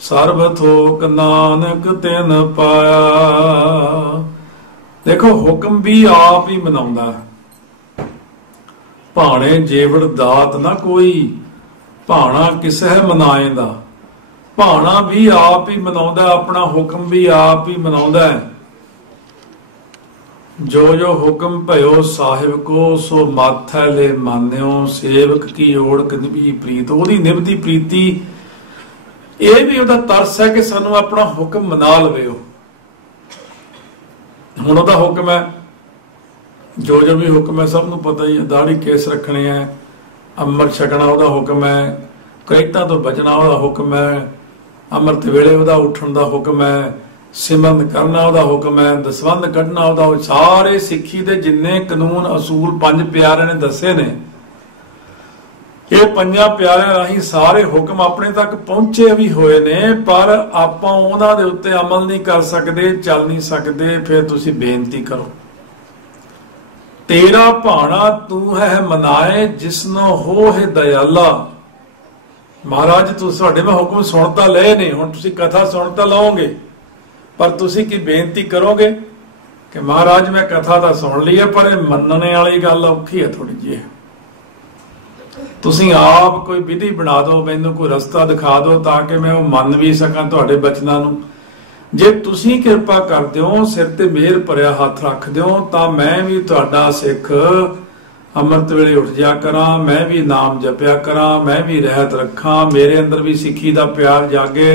ਸਰਬ ਥੋਕ ਨਾਨਕ ਤਿਨ ਪਾਇਆ। देखो हुक्म भी आप ही मनाउंदा, भाणे जेवड़ दात ना कोई, भाणा किसे मनाए दा। भाणा भी आप ही मनाउंदा, अपना हुक्म भी आप ही मनाउंदा। जो जो हुक्म भयो साहिब को, सो माथै ले मान्यो। सेवक की ओड़ निभी प्रीत, ओदी निभदी प्रीति। यह भी ओदा तरस है कि सानू अपना हुक्म मना लवे। हुण ओहदा हुक्म है, जो जो भी हुक्म है सब नूं पता ही है। दाढ़ी केस रखने है, अमृत छकना ओहदा हुक्म है, करैतां तो बचना ओहदा हुक्म है, अमृत वेले ओहदा उठण दा हुक्म है, सिमरन करना ओहदा हुक्म है, दसवंध कढना ओहदा। सारे सिੱਖੀ ਦੇ जिन्ने कानून असूल पंज प्यारे ने दसे ने, ये पंजां प्यारिਆਂ राही सारे हुक्म अपने तक पहुंचे भी होए ने, पर आपां उहनां दे उत्ते अमल नहीं कर सकते, चल नहीं सकते। फिर तुसीं बेनती करो, तेरा भाणा तू है मनाए, जिसनो हो है दयाला। महाराज तुहाडे मैं हुक्म सुण तां लए ने, हुण तुसीं कथा सुण तां लओगे, पर तुसीं की बेनती करोगे कि महाराज मैं कथा तां सुण लई है, पर मनने वाली गल औखी है थोड़ी जी। तुसीं आप कोई विधि बना दो, मैनूं कोई रस्ता दिखा दो, ताकि मैं वो मन भी सकां तुहाडे बचनां नूं। जे तुसीं किरपा कर दिओ, सिर ते मेहर भरिया हत्थ रख दिओ, तां मैं भी तुहाडा सिख अमृत वेले उठ जा करां, मैं भी नाम जपिया करां, मैं भी रहत रखां, मेरे अंदर भी सिੱਖੀ दा प्यार जागे,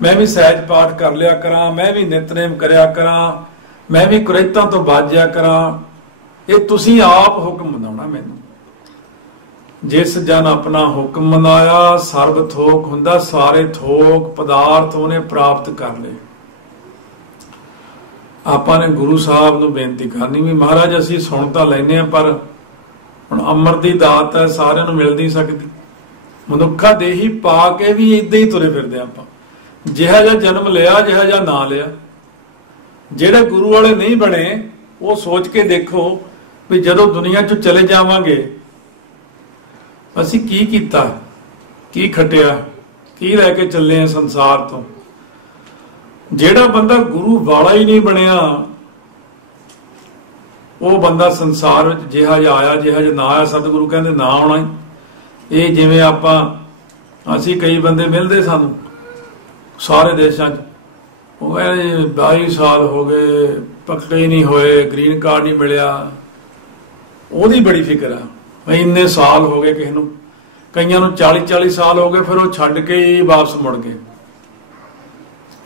मैं भी सहज पाठ कर लिया करां, मैं भी नितनेम करया करां, मैं भी कुरैतां तो बच जा करां। ये तुसीं आप हुक्म मनाउणा मैनूं। जिस जन अपना हुक्म मनाया, सर्ब थोक हुंदा, सारे थोक पदार्थ उन्हें प्राप्त कर ले। आपां ने गुरु साहब नूं बेनती करनी भी महाराज असीं सुण तां लैने आ, पर हुण अमर दी दात है, सारिਆਂ ਨੂੰ मिल नहीं सकती। मनुखा देही पा के भी इदां ही तुरे फिरदे आपां, जिहा जिहा जन्म लिया, जिहा जिहा ना लिया। ਜਿਹੜੇ गुरु वाले नहीं बने, वो सोच के देखो भी जदों दुनिया चों चले जावांगे ਅਸੀਂ ਕੀ ਕੀਤਾ, ਕੀ ਖਟਿਆ, ਕੀ ਲੈ ਕੇ ਚੱਲੇ ਆ ਸੰਸਾਰ ਤੋਂ। ਜਿਹੜਾ ਬੰਦਾ ਗੁਰੂ ਵਾਲਾ ਹੀ ਨਹੀਂ ਬਣਿਆ, ਉਹ ਬੰਦਾ ਸੰਸਾਰ ਵਿੱਚ ਜਿਹਾ ਜਿਹਾ ਆਇਆ, ਜਿਹਾ ਜਿਹਾ ਨਾ ਆਇਆ। ਸਤਿਗੁਰੂ ਕਹਿੰਦੇ ਨਾ ਆਉਣਾ ਹੀ। ਇਹ ਜਿਵੇਂ ਆਪਾਂ ਅਸੀਂ ਕਈ ਬੰਦੇ ਮਿਲਦੇ ਸਾਨੂੰ ਸਾਰੇ ਦੇਸ਼ਾਂ 'ਚ, ਉਹ ਕਹਿੰਦੇ 22 ਸਾਲ ਹੋ ਗਏ ਪੱਕੇ ਹੀ ਨਹੀਂ ਹੋਏ, ਗ੍ਰੀਨ ਕਾਰਡ ਨਹੀਂ ਮਿਲਿਆ। ਉਹਦੀ ਬੜੀ ਫਿਕਰ ਆ। इन्ने साल हो गए, किसी नूं कईयां नूं 40-40 साल हो गए, फिर वो छड्ड के ही वापस मुड़ गए।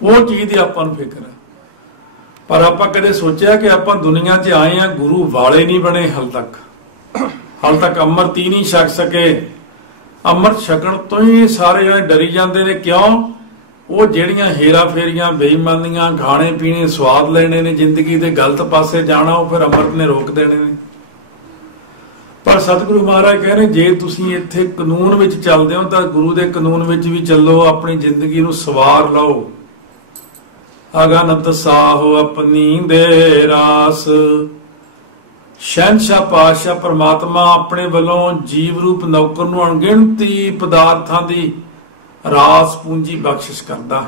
वो चीज़ की आपां नूं फिकर है। पर आपां कदे सोचिया कि आपां दुनिया 'च आए हैं, गुरु वाले नहीं बने हाल तक अमृत ही नहीं छक सके। अमृत छकण तो ही सारे जने डरी जाते हैं। क्यों? वो ਜਿਹੜੀਆਂ हेरा फेरियां बेईमानियां, खाने पीने स्वाद लेने ने, जिंदगी के गलत पासे जाना, वो फिर अमृत ने रोक देने ने। पर सतगुरु महाराज कह रहे, जे तुसीं इत्थे कानून विच चलदे हो तां गुरु दे कानून विच भी चलो, अपनी जिंदगी नूं सवार लो। अगनत साहो अपनी दे रास। शहनशाह पातशाह परमात्मा अपने वलों जीव रूप नौकर नूं अणगिणती पदार्थां दी रास पूंजी बख्शिश करदा।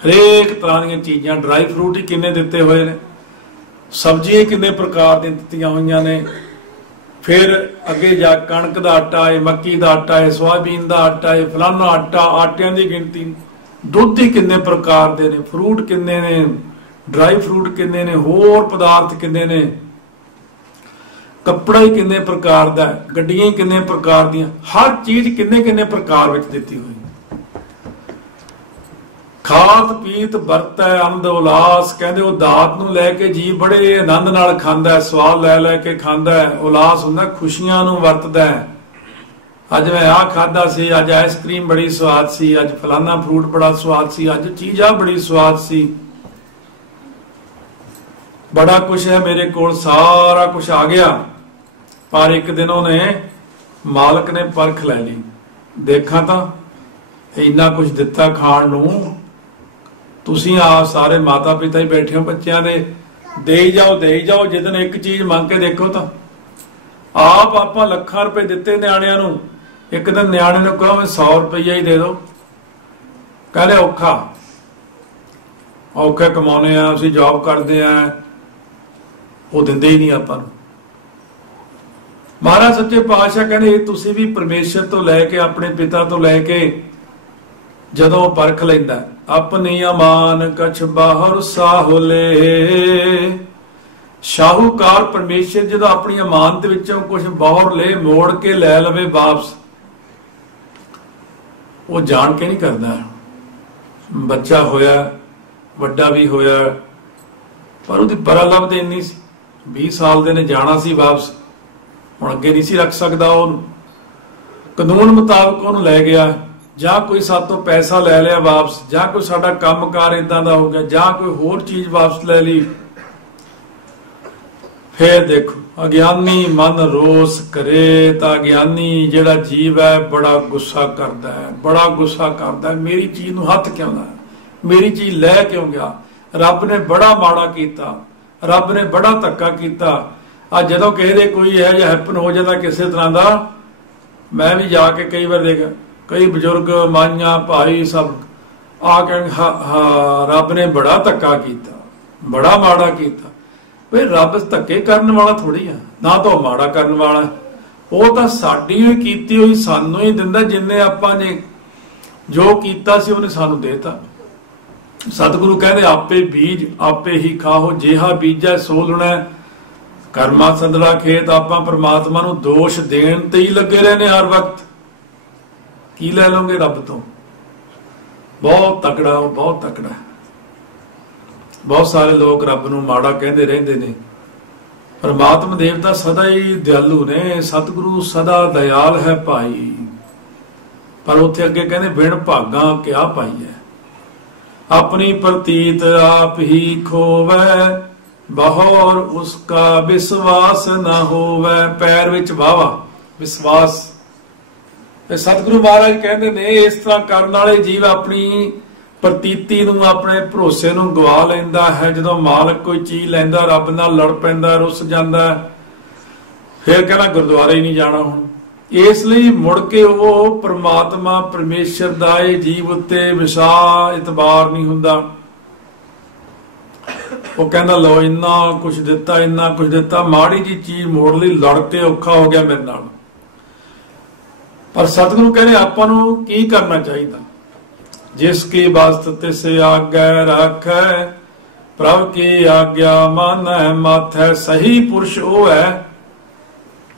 हरेक तरह दीयां चीज़ां, ड्राई फ्रूट ही किन्ने दिते होए ने, सब्जियां किन्ने प्रकार दी दित्तियां होईयां ने। फिर अगे जा कणक का आटा है, मक्की का आटा है, सोयाबीन का आटा है, फलाना आटा, आटियां की गिनती। दुध ही किन्ने प्रकार दे ने, फ्रूट किन्ने ने, ड्राई फ्रूट किन्ने ने, होर पदार्थ किन्ने ने, कपड़ा ही किन्ने प्रकार दा, गड्डियां ही किन्ने प्रकार दियां, हर चीज किन्ने किन्ने प्रकार विच दित्ती हुई। खात पीत बरत है आनंद उलास। कहते वो दात नूं लैके जी बड़े आनंद नाल खांदा है, स्वाद लै लैके खांदा है। उलास हुंदा खुशियां नूं वरतदा है। अज मैं आ खादा सी, अज आइसक्रीम बड़ी स्वाद सी, अज फलाना फ्रूट बड़ा स्वाद सी, अज चीज आ बड़ी स्वाद सी, बड़ा कुछ है मेरे कोल, सारा कुछ आ गया। पर एक दिन उन्हें मालक ने परख लै ली, देखा तो इन्ना कुछ दिता खाण नूं, तुसीं आप सारे माता पिता ही बैठे हो बच्चों दे, दे जाओ। जिदन एक चीज मंग के देखो तो आप लाखां रुपए दिते न्याणियां नूं, एक दिन न्याणे नूं कहो 100 रुपया ही दे दो, कहते औखा औखे कमाने आ, असीं जॉब करते हैं, वो दिंदे ही नहीं आपां नूं। महाराज सच्चे पातशाह कहते तुसीं भी परमेश्वर तो लैके अपने पिता तो लैके जदों परख लैंदा अपनी अमान कछ बाहर साहुले। शाहूकार परमेश्वर जदों अपनी अमानत विचों कुछ बाहर ले मोड़ के लै लवे वापस, वो जान के नहीं करता। बच्चा होया वड्डा भी होया पर उसकी परलभ तो इन्नी सी, 20 साल दे ने जाना सी वापस, हुण अगे नहीं सी रख सकदा। कानून मुताबिक उन्होंने लै गया, जां कोई साथ तो पैसा लै लिया वापस, जां कोई साडा काम कार इदां दा हो गया, जां कोई होर चीज वापस लै ली। फिर देखो अज्ञानी मन रोस करे तो अज्ञानी जिहड़ा जीव है बड़ा गुस्सा करता है, बड़ा गुस्सा करता है। मेरी चीज नूं हथ क्यों ला, मेरी चीज लै क्यों गया, रब ने बड़ा माड़ा कीता, रब ने बड़ा धक्का कीता। आ जदों किसी दे कोई इहो जिहा हैपन हो जाता किसी तरह का, मैं भी जाके कई बार देखा कई बजुर्ग माइयां भाई सब आ के रब ने बड़ा धक्का कीता, बड़ा माड़ा कीता। भाई रब धक्के करने वाला थोड़ी है, ना तो माड़ा करने वाला, वो तो साडी ही कीती हुई सानू ही दिंदा, जिन्ने आपां ने जो कीता सी उन्हें सानू देता। सतगुरु कहते आपे बीज आपे ही खाओ, जिहा बीजा सो लुणै, कर्मा संदला खेत। आपां परमात्मा नूं दोष देण ते ही लगे रहने हर वक्त, की लै लोगे रब तो। बहुत तकड़ा, बहुत तकड़ा। बहुत सारे लोग रब नूं माड़ा कहते रहंदे ने, परमात्मा देवता सदा ही दयालु ने, सतगुरु सदा दयाल है भाई। पर उत्थे अगे कहते बिन भागा क्या पाईए, अपनी प्रतीत आप ही खोवै, बहोर उसका विश्वास न होवै। पैर विच वावा विश्वास। सतगुरु महाराज कहते ने इस तरह करने वाले जीव अपनी प्रतीति नूं अपने भरोसे नूं गवा लैंदा है। जदों मालक कोई चीज लैंदा रब नाल लड़ पैंदा, रुस जांदा, फिर कहना गुरुद्वारे ही नहीं जाना। हुण इसलिए मुड़ के वो परमात्मा परमेश्वर दा जीव उत्ते विश्वास इतबार नहीं हुंदा। वो कहना लो इन्ना कुछ दिता, इन्ना कुछ दिता, माड़ी जी चीज मोड़ ली, लड़ते औखा हो गया मेरे नाल। पर सतगुरु कहने आपां नूं की करना चाहिए, जिसकी वस्त तिस आज्ञा रखै, प्रभ की आज्ञा मानै माथै। सही पुरुष वो है,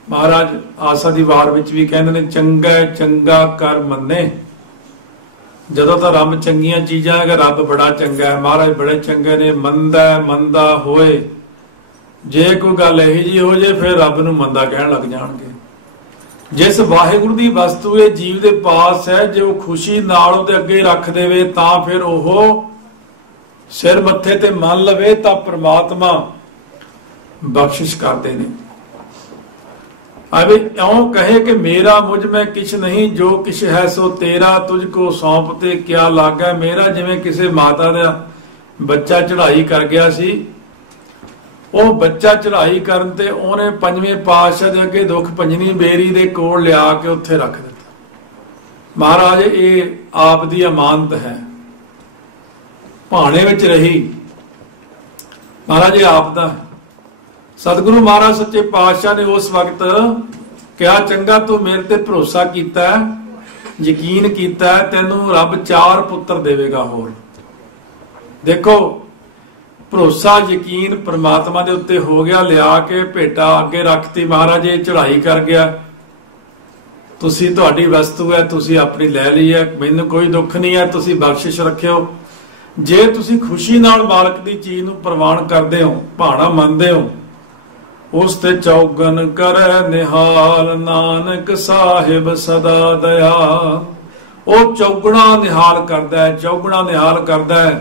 महाराज आसा दी वार विच भी कहंदे ने चंगा चंगा कर मन्ने। जदों तां रब चंगियां चीजां है, रब बड़ा चंगा है, महाराज बड़े चंगे ने, मंदा मंदा होए। जे कोई गल इही जी हो जाए फिर रब नूं मंदा कहण लग जाणगे। जिस वाहिगुरू दी वस्तु ये जीव दे पास है, जे वो खुशी नाल उहदे अगे रख देवे तां फिर ओह सिर मत्थे ते मन लवे तां परमात्मा बख्शिश करदे ने। अबे क्यों कहे कि मेरा मुझ में किछ नहीं, जो किछ है सो तेरा, तुझको सौंपते क्या लागा। मेरा जिवें किसी माता दा बच्चा चढ़ाई कर गया सी, वो बच्चा चढ़ाई करन ते ओने पंजवें पातशाह दे अगे दुख पंजनी बेरी दे कोल लिया के उत्थे रख दिता। महाराज ये आप दी अमानत है, भाणे विच रही, महाराज ये आप दा। सतगुरु महाराज सच्चे पातशाह ने उस वक्त क्या चंगा तू मेरे ते भरोसा कीता, यकीन कीता, तेनू रब 4 पुत्र देवेगा होर। देखो भरोसा यकीन परमात्मा दे उत्ते हो गया, लिया के भेटा अगे रखती, महाराज ये चढ़ाई कर गया, तुसी तुहाडी वस्तु है, तुसी अपनी लै ली है, मैनू कोई दुख नहीं है, तुसी बख्शिश रखियो। जे तुसी खुशी नाल मालक दी चीज नूं प्रवान करदे हो, भाणा मनदे हो, उस ते चौगन करे निहाल, नानक साहिब सदा दयाल। वो चौगुणा निहाल करदा है, चौगुणा निहाल करदा है,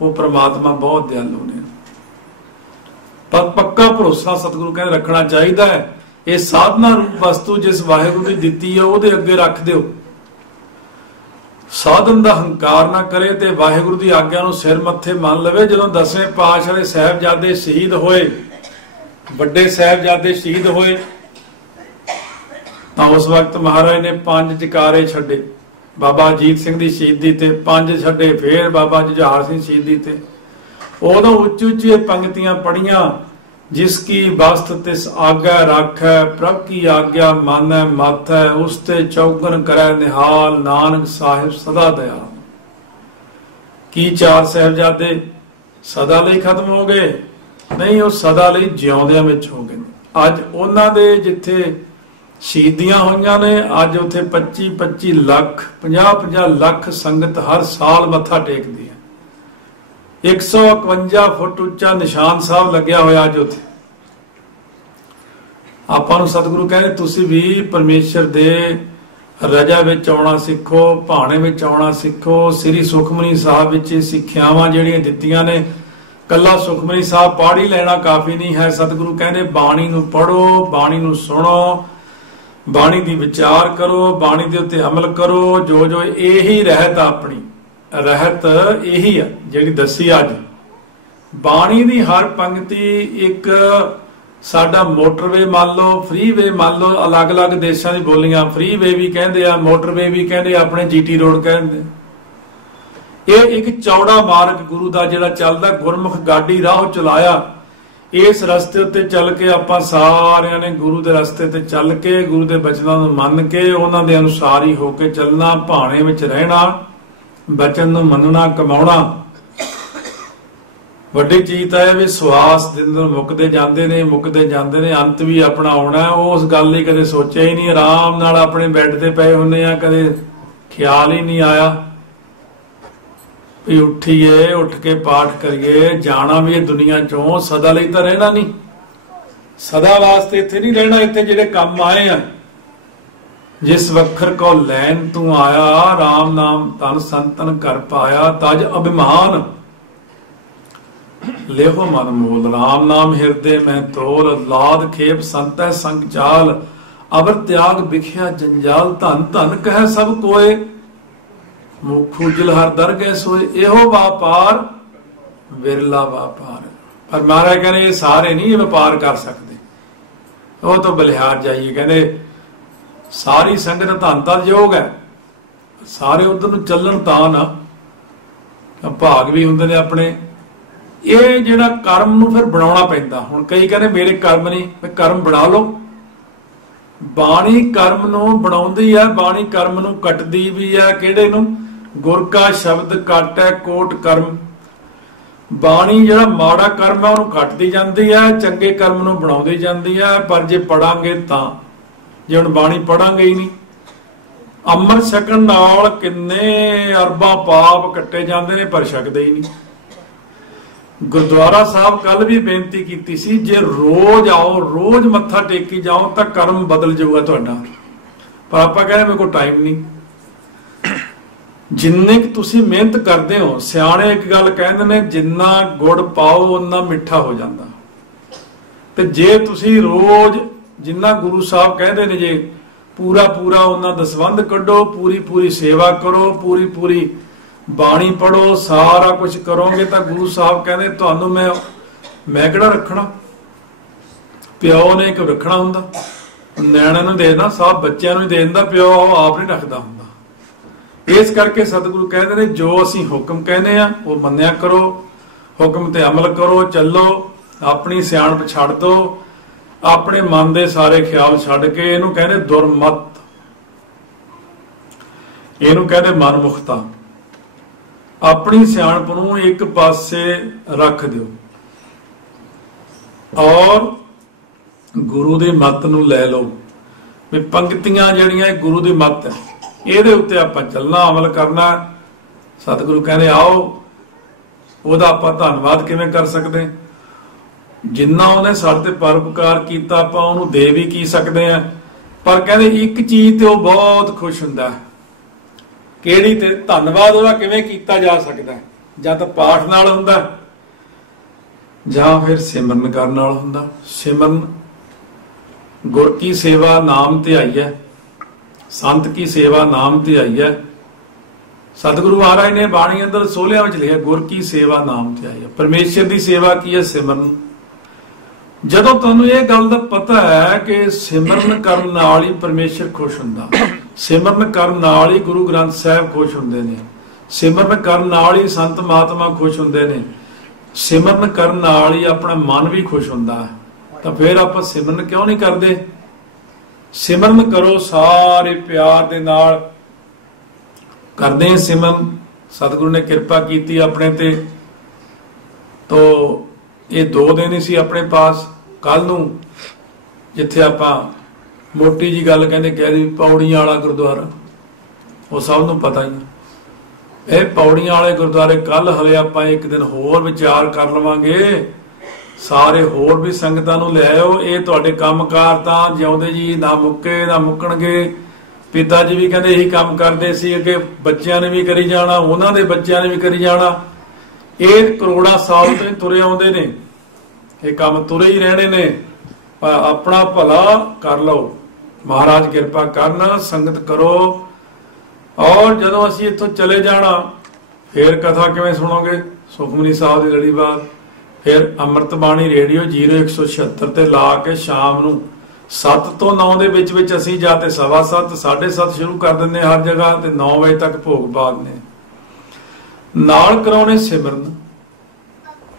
वो परमात्मा बहुत दयालु ने। पर पक्का भरोसा सतगुरु कहते रखना चाहिए है। ये साधना रूप वस्तु जिस वाहिगुरू ने दिती है उहदे अगे रख दिओ। साधन दा हंकार ना करे ते वाहिगुरू दी आग्या नूं सिर मत्थे मान लवे। जदों 10वें पातशाह दे साहिबजादे शहीद होए, ਵੱਡੇ साहिबजादे शहीद होए, तां उस वक्त महाराज ने 5 जकारे छड्डे। ਬਾਬਾ ਅਜੀਤ ਸਿੰਘ ਦੀ ਸ਼ਹੀਦੀ ਤੇ, 5 ਛੱਡੇ ਫੇਰ ਬਾਬਾ ਜੁਝਾਰ ਸਿੰਘ ਸ਼ਹੀਦੀ ਤੇ। ਉਦੋਂ ਉੱਚੀ ਉੱਚੀ ਇਹ ਪੰਕਤੀਆਂ ਪੜੀਆਂ, जिस की बस्त तिस आज्ञा राखै, प्रभ की आज्ञा मानै माथै, उस ते चौगन करै निहाल, नानक साहिब सदा दयाल। की 4 साहिबजादे सदा ਲਈ ਖਤਮ ਹੋ ਗਏ? ਨਹੀਂ, ਉਹ ਸਦਾ ਲਈ ਜਿਉਂਦਿਆਂ ਵਿੱਚ ਹੋ ਗਏ। ਅੱਜ ਉਹਨਾਂ ਦੇ ਜਿੱਥੇ ਸ਼ਹੀਦੀਆਂ ਹੋਈਆਂ ਨੇ, ਅੱਜ ਉੱਥੇ 25-25 ਲੱਖ 50-50 ਲੱਖ ਸੰਗਤ ਹਰ ਸਾਲ ਮੱਥਾ ਟੇਕਦੀ ਹੈ। 151 ਫੁੱਟ ਉੱਚਾ ਨਿਸ਼ਾਨ ਸਾਹਿਬ ਲੱਗਿਆ ਹੋਇਆ ਅੱਜ ਉੱਥੇ। ਆਪਾਂ ਨੂੰ ਸਤਿਗੁਰੂ ਕਹਿੰਦੇ ਤੁਸੀਂ ਵੀ ਪਰਮੇਸ਼ਰ ਦੇ ਰਜਾ ਵਿੱਚ ਆਉਣਾ ਸਿੱਖੋ, ਭਾਣੇ ਵਿੱਚ ਆਉਣਾ ਸਿੱਖੋ। ਸ੍ਰੀ ਸੁਖਮਨੀ ਸਾਹਿਬ ਵਿੱਚ ਸਿੱਖਿਆਵਾਂ ਜਿਹੜੀਆਂ ਦਿੱਤੀਆਂ ਨੇ, ਕੱਲਾ ਸੁਖਮਨੀ ਸਾਹਿਬ ਪੜ੍ਹ ਹੀ ਲੈਣਾ ਕਾਫੀ ਨਹੀਂ ਹੈ। ਸਤਿਗੁਰੂ ਕਹਿੰਦੇ ਬਾਣੀ ਨੂੰ ਪੜ੍ਹੋ, ਬਾਣੀ ਨੂੰ ਸੁਣੋ, ਬਾਣੀ ਦੀ ਵਿਚਾਰ ਕਰੋ, ਬਾਣੀ ਦੇ ਉੱਤੇ ਅਮਲ ਕਰੋ। ਜੋ ਜੋ ਇਹੀ ਰਹਿਤ ਆਪਣੀ ਰਹਿਤ ਇਹੀ ਆ ਜਿਹੜੀ ਦੱਸੀ ਅੱਜ। ਬਾਣੀ ਦੀ ਹਰ ਪੰਕਤੀ ਇੱਕ ਸਾਡਾ ਮੋਟਰਵੇ ਮੰਨ ਲਓ, ਫ੍ਰੀਵੇ ਮੰਨ ਲਓ। ਅਲੱਗ-ਅਲੱਗ ਦੇਸ਼ਾਂ ਦੀ ਬੋਲੀਆਂ, ਫ੍ਰੀਵੇ ਵੀ ਕਹਿੰਦੇ ਆ, ਮੋਟਰਵੇ ਵੀ ਕਹਿੰਦੇ, ਆਪਣੇ ਜੀਟੀ ਰੋਡ ਕਹਿੰਦੇ। ਇਹ ਇੱਕ ਚੌੜਾ ਮਾਰਗ ਗੁਰੂ ਦਾ ਜਿਹੜਾ ਚੱਲਦਾ, ਗੁਰਮੁਖ ਗਾਡੀ ਰਾਹ ਚਲਾਇਆ। ਇਸ ਰਸਤੇ ਉੱਤੇ ਚੱਲ ਕੇ ਆਪਾਂ ਸਾਰਿਆਂ ਨੇ ਗੁਰੂ ਦੇ ਰਸਤੇ ਤੇ ਚੱਲ ਕੇ, ਗੁਰੂ ਦੇ ਬਚਨਾਂ ਨੂੰ ਮੰਨ ਕੇ, ਉਹਨਾਂ ਦੇ ਅਨੁਸਾਰ ਹੀ ਹੋ ਕੇ ਚੱਲਣਾ, ਭਾਣੇ ਵਿੱਚ ਰਹਿਣਾ, ਬਚਨ ਨੂੰ ਮੰਨਣਾ, ਕਮਾਉਣਾ। ਵੱਡੀ ਚੀਜ਼ ਤਾਂ ਇਹ ਵੀ ਸਵਾਸ ਦਿਨ ਦਿਨ ਮੁੱਕਦੇ ਜਾਂਦੇ ਨੇ, ਮੁੱਕਦੇ ਜਾਂਦੇ ਨੇ, ਅੰਤ ਵੀ ਆਪਣਾ ਆਉਣਾ। ਉਸ ਗੱਲ ਲਈ ਕਦੇ ਸੋਚਿਆ ਹੀ ਨਹੀਂ। ਆਰਾਮ ਨਾਲ ਆਪਣੇ ਬੈੱਡ ਤੇ ਪਏ ਹੁੰਦੇ ਆ, ਕਦੇ ਖਿਆਲ ਹੀ ਨਹੀਂ ਆਇਆ ਵੀ ਉੱਠੀਏ, ਉੱਠ ਕੇ ਪਾਠ ਕਰੀਏ। ਜਾਣਾ ਵੀ ਇਹ ਦੁਨੀਆ ਚੋਂ ਸਦਾ ਲਈ ਤਾਂ ਰਹਿਣਾ ਨਹੀਂ, ਸਦਾ ਵਾਸਤੇ ਇੱਥੇ ਨਹੀਂ ਰਹਿਣਾ। ਇੱਥੇ ਜਿਹੜੇ ਕੰਮ ਆਏ ਆ, ਜਿਸ ਵਖਰ ਕੋ ਲੈਣ ਤੂੰ ਆਇਆ, ਰਾਮ ਨਾਮ ਤਨ ਸੰਤਨ ਕਰ ਪਾਇਆ, ਤਜ ਅਭਿਮਾਨ ਲੇਹੋ ਮਨ ਮੋਲ। ਰਾਮ ਨਾਮ ਹਿਰਦੇ ਮੈਂ ਤੋਲ, ਲਾਦ ਖੇਪ ਸੰਤੈ ਸੰਗ ਚਾਲ, ਅਵਰ ਤਿਆਗ ਵਿਖਿਆ ਜੰਜਾਲ, ਧਨ ਧਨ ਕਹਿ ਸਭ ਕੋਏ, ਮੁਖੂ ਜਲ ਹਰ ਦਰ ਗਏ ਸੋਏ, ਇਹੋ ਵਾਪਾਰ ਵਿਰਲਾ ਵਾਪਾਰ। ਪਰ ਮਹਾਰਾਜ ਕਹਿੰਦੇ ਇਹ ਸਾਰੇ ਨਹੀਂ ਇਹ ਵਪਾਰ ਕਰ ਸਕਦੇ। ਉਹ ਤਾਂ ਬਲਿਹਾਰ ਜਾਈਏ, ਕਹਿੰਦੇ ਸਾਰੀ ਸੰਗਤ ਧੰਨ ਧੰਨ ਯੋਗ ਹੈ, ਸਾਰੇ ਉਧਰ ਨੂੰ ਚੱਲਣ ਤਾਂ ਨਾ, ਭਾਗ ਵੀ ਹੁੰਦੇ ਨੇ ਆਪਣੇ। ਇਹ ਜਿਹੜਾ ਕਰਮ ਨੂੰ ਫਿਰ ਬਣਾਉਣਾ ਪੈਂਦਾ। ਹੁਣ ਕਈ ਕਹਿੰਦੇ ਮੇਰੇ ਕਰਮ ਨਹੀਂ, ਕਰਮ ਬਣਾ ਲਓ। ਬਾਣੀ ਕਰਮ ਨੂੰ ਬਣਾਉਂਦੀ ਹੈ, ਬਾਣੀ ਕਰਮ ਨੂੰ ਕੱਟਦੀ ਵੀ ਹੈ। ਕਿਹੜੇ ਨੂੰ? ਗੁਰ ਕਾ ਸ਼ਬਦ ਕੱਟੈ ਕੋਟ ਕਰਮ। ਬਾਣੀ ਜਿਹੜਾ ਮਾੜਾ ਕਰਮ ਹੈ ਉਹਨੂੰ ਕੱਟਦੀ ਜਾਂਦੀ ਹੈ, ਚੰਗੇ ਕਰਮ ਨੂੰ ਬਣਾਉਂਦੀ ਜਾਂਦੀ ਹੈ। ਪਰ ਜੇ ਪੜਾਂਗੇ ਤਾਂ, ਜੇ ਹੁਣ ਬਾਣੀ ਪੜਾਂਗੇ ਹੀ ਨਹੀਂ, ਅੰਮ੍ਰਿਤ ਛਕਣ ਨਾਲ ਕਿੰਨੇ ਅਰਬਾਂ ਪਾਪ ਕੱਟੇ ਜਾਂਦੇ ਨੇ, ਪਰ ਛਕਦੇ ਹੀ ਨਹੀਂ। ਗੁਰਦੁਆਰਾ ਸਾਹਿਬ ਕੱਲ ਵੀ ਬੇਨਤੀ ਕੀਤੀ ਸੀ, ਜੇ ਰੋਜ਼ ਆਓ, ਰੋਜ਼ ਮੱਥਾ ਟੇਕੀ ਜਾਓ ਤਾਂ ਕਰਮ ਬਦਲ ਜਾਊਗਾ ਤੁਹਾਡਾ। ਪਰ ਆਪਾਂ ਕਹਿੰਦੇ ਮੇਰੇ ਕੋਲ ਟਾਈਮ ਨਹੀਂ। ਜਿੰਨੇ ਕਿ ਤੁਸੀਂ ਮਿਹਨਤ ਕਰਦੇ ਹੋ, ਸਿਆਣੇ ਇੱਕ ਗੱਲ ਕਹਿੰਦੇ ਨੇ, ਜਿੰਨਾ ਗੁੜ ਪਾਓ ਉਨਾ ਮਿੱਠਾ ਹੋ ਜਾਂਦਾ। ਤੇ ਜੇ ਤੁਸੀਂ ਰੋਜ਼ ਜਿੰਨਾ ਗੁਰੂ ਸਾਹਿਬ ਕਹਿੰਦੇ ਨੇ, ਜੇ ਪੂਰਾ ਉਹਨਾਂ ਦਸਵੰਧ ਕੱਢੋ, ਪੂਰੀ ਸੇਵਾ ਕਰੋ, ਪੂਰੀ ਬਾਣੀ ਪੜੋ, ਸਾਰਾ ਕੁਝ ਕਰੋਗੇ ਤਾਂ ਗੁਰੂ ਸਾਹਿਬ ਕਹਿੰਦੇ ਤੁਹਾਨੂੰ ਮੈਂ ਕਿਹੜਾ ਰੱਖਣਾ। ਪਿਓ ਨੇ ਇੱਕ ਰੱਖਣਾ ਹੁੰਦਾ, ਨਿਆਣਿਆਂ ਨੂੰ ਦੇ ਦਿੰਦਾ, ਸਭ ਬੱਚਿਆਂ ਨੂੰ ਦੇ ਦਿੰਦਾ, ਪਿਓ ਆਪ ਨਹੀਂ ਰੱਖਦਾ ਹੁੰਦਾ। ਇਸ ਕਰਕੇ ਸਤਿਗੁਰੂ ਕਹਿੰਦੇ ਨੇ ਜੋ ਅਸੀਂ ਹੁਕਮ ਕਹਿੰਦੇ ਆ ਉਹ ਮੰਨਿਆ ਕਰੋ, ਹੁਕਮ ਤੇ ਅਮਲ ਕਰੋ, ਚੱਲੋ, ਆਪਣੀ ਸਿਆਣਪ ਛੱਡ ਦਿਓ, ਆਪਣੇ ਮਨ ਦੇ ਸਾਰੇ ਖਿਆਲ ਛੱਡ ਕੇ। ਇਹਨੂੰ ਕਹਿੰਦੇ ਦੁਰਮਤ, ਇਹਨੂੰ ਕਹਿੰਦੇ ਮਨਮੁਖਤਾ। ਆਪਣੀ ਸਿਆਣਪ ਨੂੰ ਇੱਕ ਪਾਸੇ ਰੱਖ ਦਿਓ ਔਰ ਗੁਰੂ ਦੀ ਮੱਤ ਨੂੰ ਲੈ ਲਓ ਵੀ ਪੰਕਤੀਆਂ ਜਿਹੜੀਆਂ ਇਹ ਗੁਰੂ ਦੀ ਮੱਤ ਹੈ, ਇਹਦੇ ਉੱਤੇ ਆਪਾਂ ਚੱਲਣਾ, ਅਮਲ ਕਰਨਾ। ਸਤਿਗੁਰੂ ਕਹਿੰਦੇ ਆਓ, ਉਹਦਾ ਆਪਾਂ ਧੰਨਵਾਦ ਕਿਵੇਂ ਕਰ ਸਕਦੇ? ਜਿੰਨਾ ਉਹਨੇ ਸਾਡੇ ਤੇ ਪਰਉਪਕਾਰ ਕੀਤਾ ਆਪਾਂ ਉਹਨੂੰ ਦੇ ਵੀ ਕੀ ਸਕਦੇ ਆ। ਪਰ ਕਹਿੰਦੇ ਇੱਕ ਚੀਜ਼ ਤੇ ਉਹ ਬਹੁਤ ਖੁਸ਼ ਹੁੰਦਾ। ਕਿਹੜੀ? ਤੇ ਧੰਨਵਾਦ ਉਹਦਾ ਕਿਵੇਂ ਕੀਤਾ ਜਾ ਸਕਦਾ? ਜਾਂ ਤਾਂ ਪਾਠ ਨਾਲ ਹੁੰਦਾ ਜਾਂ ਫਿਰ ਸਿਮਰਨ ਕਰਨ ਨਾਲ ਹੁੰਦਾ। ਸਿਮਰਨ, ਗੁਰ ਕੀ ਸੇਵਾ ਨਾਮ ਤੇ ਆਈ ਹੈ, ਸੰਤ ਕੀ ਸੇਵਾ ਨਾਮ ਤੇ ਆਈ ਹੈ। ਸਤਿਗੁਰੂ ਮਹਾਰਾਜ ਨੇ ਬਾਣੀ ਅੰਦਰ ਸੋਲਿਆਂ ਵਿੱਚ ਲਿਖਿਆ ਗੁਰ ਕੀ ਸੇਵਾ ਨਾਮ ਤੇ ਆਈ ਹੈ। ਪਰਮੇਸ਼ਰ ਦੀ ਸੇਵਾ ਕੀ ਹੈ? ਸਿਮਰਨ। ਜਦੋਂ ਤੁਹਾਨੂੰ ਇਹ ਗੱਲ ਦਾ ਪਤਾ ਹੈ ਕਿ ਸਿਮਰਨ ਕਰਨ ਨਾਲ ਹੀ ਪਰਮੇਸ਼ਰ ਖੁਸ਼ ਹੁੰਦਾ, ਸਿਮਰਨ ਕਰਨ ਨਾਲ ਹੀ ਗੁਰੂ ਗ੍ਰੰਥ ਸਾਹਿਬ ਖੁਸ਼ ਹੁੰਦੇ ਨੇ, ਸਿਮਰਨ ਕਰਨ ਨਾਲ ਹੀ ਸੰਤ ਮਹਾਤਮਾ ਖੁਸ਼ ਹੁੰਦੇ ਨੇ, ਸਿਮਰਨ ਕਰਨ ਨਾਲ ਹੀ ਆਪਣਾ ਮਨ ਵੀ ਖੁਸ਼ ਹੁੰਦਾ ਹੈ। ਤਾਂ ਫਿਰ ਆਪਾਂ ਸਿਮਰਨ ਕਿਉਂ ਨਹੀਂ ਕਰਦੇ? ਸਿਮਰਨ ਕਰੋ ਸਾਰੇ ਪਿਆਰ ਦੇ ਨਾਲ ਕਰਦੇ ਹਾਂ ਸਿਮਰਨ। ਸਤਿਗੁਰੂ ਨੇ ਕਿਰਪਾ ਕੀਤੀ ਆਪਣੇ ਤੇ। ਤੋ ਇਹ 2 ਦਿਨ ਹੀ ਸੀ ਆਪਣੇ ਪਾਸ। ਕੱਲ ਨੂੰ ਜਿੱਥੇ ਆਪਾਂ ਮੋਟੀ ਜੀ ਗੱਲ ਕਹਿੰਦੇ ਕਹਿ ਦੀ ਪੌੜੀਆਂ ਵਾਲਾ ਗੁਰਦੁਆਰਾ, ਉਹ ਸਭ ਨੂੰ ਪਤਾ ਹੀ। ਇਹ ਪੌੜੀਆਂ ਵਾਲੇ ਗੁਰਦੁਆਰੇ ਕੱਲ ਹਲੇ ਆਪਾਂ ਇੱਕ ਦਿਨ ਹੋਰ ਵਿਚਾਰ ਕਰ ਲਵਾਂਗੇ। ਸਾਰੇ ਹੋਰ ਵੀ ਸੰਗਤਾਂ ਨੂੰ ਲੈ ਆਓ। ਇਹ ਤੁਹਾਡੇ ਕੰਮਕਾਰ ਤਾਂ ਜਿਉਂਦੇ ਜੀ ਨਾ ਮੁੱਕੇ ਨਾ ਮੁੱਕਣਗੇ। ਪਿਤਾ ਜੀ ਵੀ ਕਹਿੰਦੇ ਇਹੀ ਕੰਮ ਕਰਦੇ ਸੀ, ਅੱਗੇ ਬੱਚਿਆਂ ਨੇ ਵੀ ਕਰੀ ਜਾਣਾ, ਉਹਨਾਂ ਦੇ ਬੱਚਿਆਂ ਨੇ ਵੀ ਕਰੀ ਜਾਣਾ। ਇਹ ਕਰੋੜਾਂ ਸਾਲ ਤੋਂ ਤੁਰੇ ਆਉਂਦੇ ਨੇ, ਇਹ ਕੰਮ ਤੁਰੇ ਹੀ ਰਹਿਣੇ ਨੇ। ਆਪਣਾ ਭਲਾ ਕਰ ਲਓ, ਮਹਾਰਾਜ ਕਿਰਪਾ ਕਰਨ, ਸੰਗਤ ਕਰੋ। ਔਰ ਜਦੋਂ ਅਸੀਂ ਇੱਥੋਂ ਚਲੇ ਜਾਣਾ ਫਿਰ ਕਥਾ ਕਿਵੇਂ ਸੁਣੋਗੇ? ਸੁਖਮਨੀ ਸਾਹਿਬ ਦੀ ਲੜੀਵਾਰ, ਫਿਰ ਅੰਮ੍ਰਿਤ ਬਾਣੀ ਰੇਡੀਓ 0176 ਤੇ ਲਾ ਕੇ ਸ਼ਾਮ ਨੂੰ 7 ਤੋਂ 9 ਦੇ ਵਿੱਚ ਅਸੀਂ ਜਾਂ ਤੇ 7:15 7:30 ਸ਼ੁਰੂ ਕਰ ਦਿੰਦੇ ਹਰ ਜਗ੍ਹਾ, ਤੇ 9 ਵਜੇ ਤੱਕ ਭੋਗ ਪਾ ਦਿੰਦੇ। ਨਾਲ ਕਰਾਉਣੇ ਸਿਮਰਨ,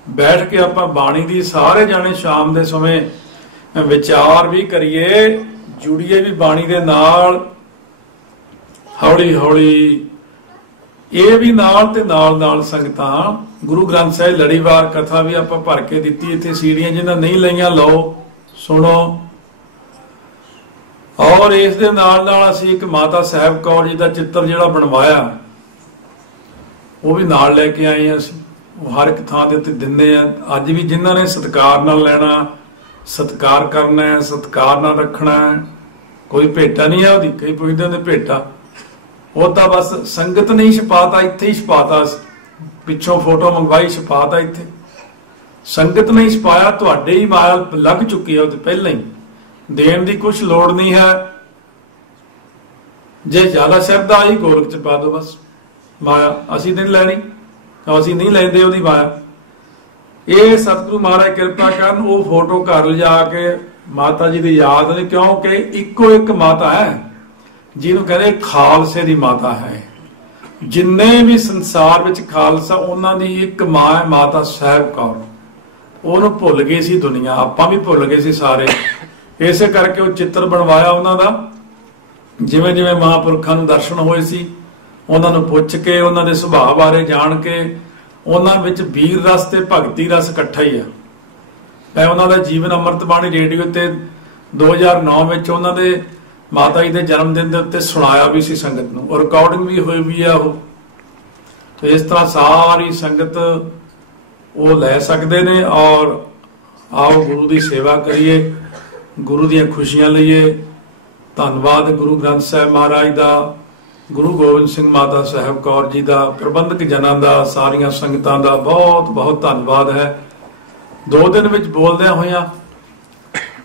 ਬੈਠ ਕੇ ਆਪਾਂ ਬਾਣੀ ਦੀ ਸਾਰੇ ਜਾਣੇ ਸ਼ਾਮ ਦੇ ਸਮੇਂ ਵਿਚਾਰ ਵੀ ਕਰੀਏ, ਜੁੜੀਏ ਵੀ ਬਾਣੀ ਦੇ ਨਾਲ ਹੌਲੀ ਹੌਲੀ। ਇਹ ਵੀ ਨਾਲ ਤੇ ਨਾਲ ਸੰਗਤਾਂ ਗੁਰੂ ਗ੍ਰੰਥ ਸਾਹਿਬ ਲੜੀਵਾਰ ਕਥਾ ਵੀ ਆਪਾਂ ਭਰ ਕੇ ਦਿੱਤੀ ਇੱਥੇ ਸੀੜੀਆਂ, ਜਿਹਨਾਂ ਨਹੀਂ ਲਈਆਂ ਲਓ, ਸੁਣੋ। ਔਰ ਇਸ ਦੇ ਨਾਲ ਅਸੀਂ ਇੱਕ ਮਾਤਾ ਸਾਹਿਬ ਕੌਰ ਜੀ ਦਾ ਚਿੱਤਰ ਜਿਹੜਾ ਬਣਵਾਇਆ ਉਹ ਵੀ ਨਾਲ ਲੈ ਕੇ ਆਏ ਹਾਂ। ਅਸੀਂ ਉਹ ਹਰ ਇੱਕ ਥਾਂ ਦੇ ਉੱਤੇ ਦਿੰਦੇ ਆ। ਅੱਜ ਵੀ ਜਿਨ੍ਹਾਂ ਨੇ ਸਤਿਕਾਰ ਨਾਲ ਲੈਣਾ, ਸਤਿਕਾਰ ਕਰਨਾ ਹੈ, ਸਤਿਕਾਰ ਨਾਲ ਰੱਖਣਾ ਹੈ। ਕੋਈ ਭੇਟਾ ਨਹੀਂ ਹੈ ਉਹਦੀ। ਕਈ ਪੁੱਛਦੇ ਨੇ ਭੇਟਾ, ਉਹ ਤਾਂ ਬਸ ਸੰਗਤ ਨਹੀਂ ਛਪਾਤਾ, ਇੱਥੇ ਹੀ ਛਪਾਤਾ। ਪਿੱਛੋਂ ਫੋਟੋ ਮੰਗਵਾਈ, ਛਪਾਤਾ ਇੱਥੇ। ਸੰਗਤ ਨਹੀਂ ਛਪਾਇਆ, ਤੁਹਾਡੇ ਹੀ ਮਾਇਆ ਲੱਗ ਚੁੱਕੀ ਹੈ ਉਹ ਪਹਿਲਾਂ ਹੀ। ਦੇਣ ਦੀ ਕੁਛ ਲੋੜ ਨਹੀਂ ਹੈ। ਜੇ ਜ਼ਿਆਦਾ ਸ਼ਰਧਾ ਆਈ ਗੋਲਕ ਚ ਪਾ ਦੋ ਬਸ ਮਾਇਆ। ਅਸੀਂ ਨਹੀਂ ਲੈਣੀ, ਅਸੀਂ ਨਹੀਂ ਲੈਂਦੇ ਉਹਦੀ ਮਾਇਆ। ਇਹ ਸਤਿਗੁਰੂ ਮਹਾਰਾਜ ਕਿਰਪਾ ਕਰਨ, ਉਹ ਫੋਟੋ ਘਰ ਲਿਜਾ ਕੇ ਮਾਤਾ ਜੀ ਦੀ ਯਾਦ ਨੇ, ਕਿਉਂਕਿ ਇੱਕੋ ਇੱਕ ਮਾਤਾ ਹੈ ਜਿਹਨੂੰ ਕਹਿੰਦੇ ਖਾਲਸੇ ਦੀ ਮਾਤਾ ਹੈ। ਜਿੰਨੇ ਵੀ ਸੰਸਾਰ ਵਿੱਚ ਖਾਲਸਾ, ਉਹਨਾਂ ਦੀ ਇੱਕ ਮਾਂ ਹੈ, ਮਾਤਾ ਸਾਹਿਬ ਕੌਰ। ਉਹਨੂੰ ਭੁੱਲ ਗਈ ਸੀ ਦੁਨੀਆ, ਆਪਾਂ ਵੀ ਭੁੱਲ ਗਏ ਸੀ ਸਾਰੇ। ਇਸੇ ਕਰਕੇ ਉਹ ਚਿੱਤਰ ਬਣਵਾਇਆ ਉਹਨਾਂ ਦਾ। ਜਿਵੇਂ ਜਿਵੇਂ ਮਹਾਂਪੁਰਖਾਂ ਨੂੰ ਦਰਸ਼ਨ ਹੋਏ ਸੀ, ਉਹਨਾਂ ਨੂੰ ਪੁੱਛ ਕੇ, ਉਹਨਾਂ ਦੇ ਸੁਭਾਅ ਬਾਰੇ ਜਾਣ ਕੇ, ਉਹਨਾਂ ਵਿੱਚ ਵੀਰ ਰਸ ਤੇ ਭਗਤੀ ਰਸ ਇਕੱਠਾ ਹੀ ਆ। ਮੈਂ ਉਹਨਾਂ ਦਾ ਜੀਵਨ ਅੰਮ੍ਰਿਤ ਬਾਣੀ ਰੇਡੀਓ ਤੇ 2009 ਵਿੱਚ ਉਹਨਾਂ ਦੇ ਮਾਤਾ ਜੀ ਦੇ ਜਨਮ ਦਿਨ ਦੇ ਉੱਤੇ ਸੁਣਾਇਆ ਵੀ ਸੀ ਸੰਗਤ ਨੂੰ, ਔਰ ਰਿਕਾਰਡਿੰਗ ਵੀ ਹੋਈ ਵੀ ਆ ਉਹ। ਤੇ ਇਸ ਤਰ੍ਹਾਂ ਸਾਰੀ ਸੰਗਤ ਉਹ ਲੈ ਸਕਦੇ ਨੇ। ਔਰ ਆਓ ਗੁਰੂ ਦੀ ਸੇਵਾ ਕਰੀਏ, ਗੁਰੂ ਦੀਆਂ ਖੁਸ਼ੀਆਂ ਲਈਏ। ਧੰਨਵਾਦ ਗੁਰੂ ਗ੍ਰੰਥ ਸਾਹਿਬ ਮਹਾਰਾਜ ਦਾ, ਗੁਰੂ ਗੋਬਿੰਦ ਸਿੰਘ ਮਾਤਾ ਸਾਹਿਬ ਕੌਰ ਜੀ ਦਾ, ਪ੍ਰਬੰਧਕ ਜਨਾਂ ਦਾ, ਸਾਰੀਆਂ ਸੰਗਤਾਂ ਦਾ ਬਹੁਤ ਬਹੁਤ ਧੰਨਵਾਦ ਹੈ। 2 ਦਿਨ ਵਿੱਚ ਬੋਲਦਿਆਂ ਹੋਇਆਂ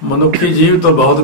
ਮਨੁੱਖੀ ਜੀਵ ਤੋਂ ਬਹੁਤ